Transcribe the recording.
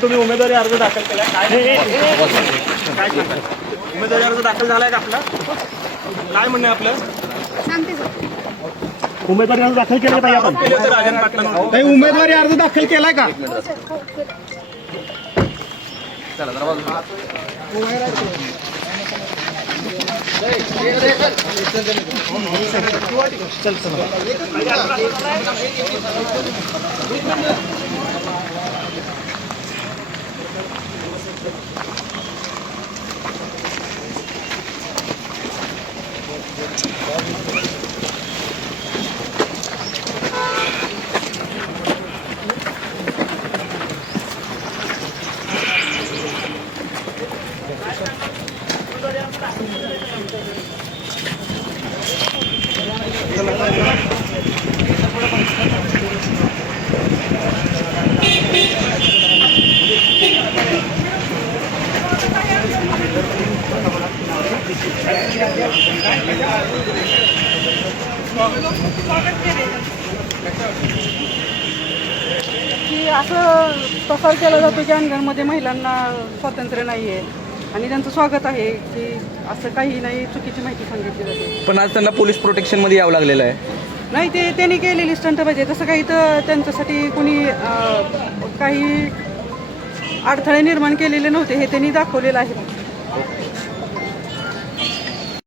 तुम्ही उमेदवारी अर्ज दाखल केला. उमेदवारी अर्ज दाखल झालाय का आपला? काय म्हणणं आपलं? उमेदवारी अर्ज दाखल केला का उमेदवारी अर्ज दाखल केलाय का? चला अर्ज दाखल केलाय का की असं प्रसार केला जातो की अंगणमध्ये महिलांना स्वातंत्र्य नाही आहे आणि त्यांचं स्वागत आहे की असं काही नाही चुकीची माहिती सांगितली जाते. पण आज त्यांना पोलीस प्रोटेक्शनमध्ये यावं लागलेलं आहे. नाही ते त्यांनी केलेली स्टंट पाहिजे. तसं काही तर त्यांच्यासाठी कोणी अं, काही अडथळे निर्माण केलेले नव्हते हे त्यांनी दाखवलेलं आहे.